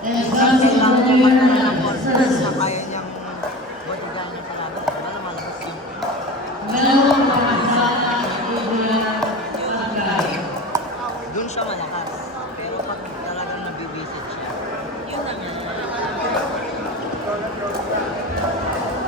And Kasi Johnson lang Warrior kapag and walang his confidence na versus kaya niyang bodyguard niya sa laban, wala malabas yung Melo Corazana and Adrian Sangay. doon siya malakas. Pero pag talagang nabibisit siya, yun na nga.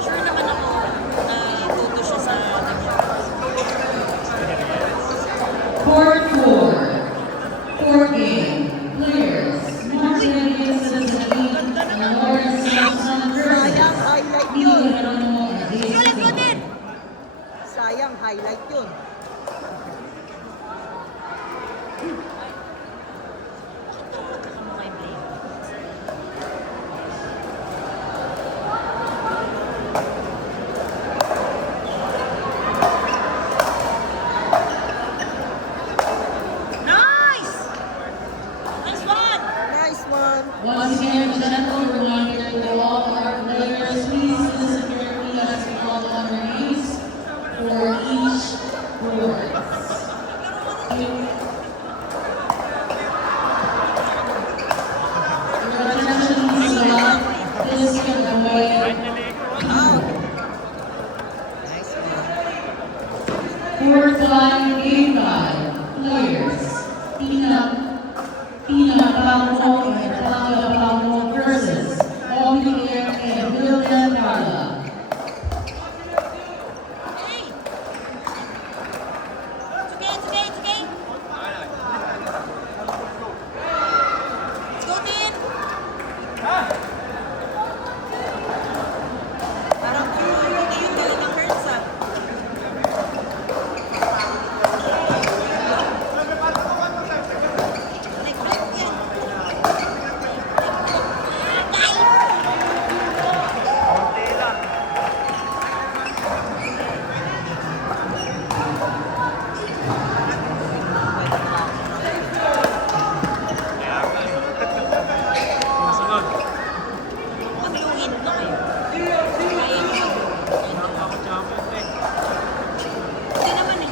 Sure naman ako na tuto siya sa Court 4. Court game. Players. Martin Vincent Sabine and Lawrence Johnson versus sayang highlight Nico yun. Geronimo and Jason Silva. Sayang highlight yun. Nice! Nice one! Nice one! Once again, a gentle reminder to all our players, please listen carefully as we call on your names for each court. Your attention please allow this giveaway. Nice one. Court 5, game 5. Players, Tina Paulo and Claudia Paulo versus Olivier and William Carla. Parang hindi yun talagang hurts ah. Magluhin mo kayo. Kaya nyo. Hindi naman eh.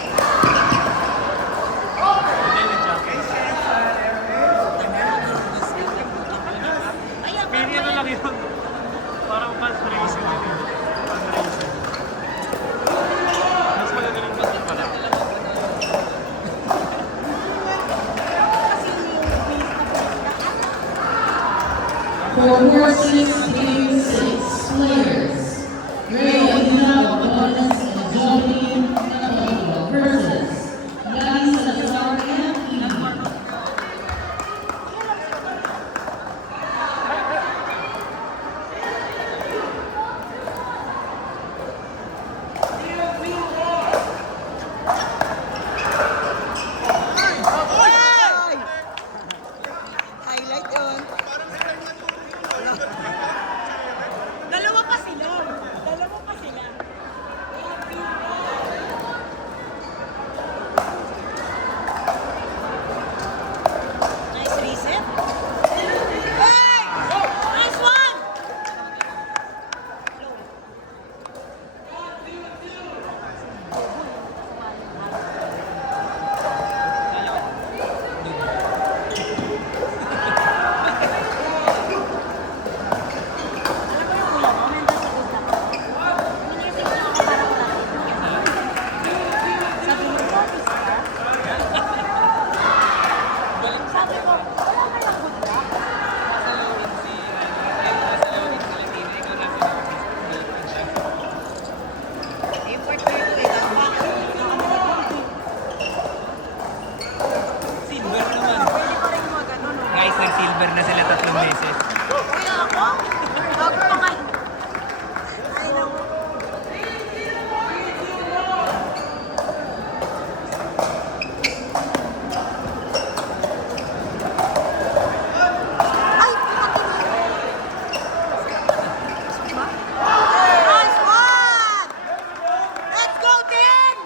Kaya Pili ano lang yun. Parang fundraising yun eh. Fundraising. Mas magagaling pa siya pala. For Court 6, game 6, players, Rhea Hina Odonis and Jolene Cataldo versus Yani Salazar and Ina. Ay! Highlight yun. Dalawa pa sila. Dalawa pa sila. Nice reset. Hey! Nice one! Silver naman. Pwede pa rin mag-ano, no? Guys, nag-silver na sila 3 beses. Kuya ako? Bago pa nga. Ay, naku. Ay, nice one! Let's go, team!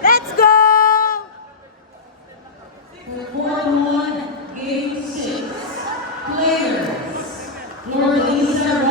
Let's go! For 4-1, Game 6. Players, Lord Lisa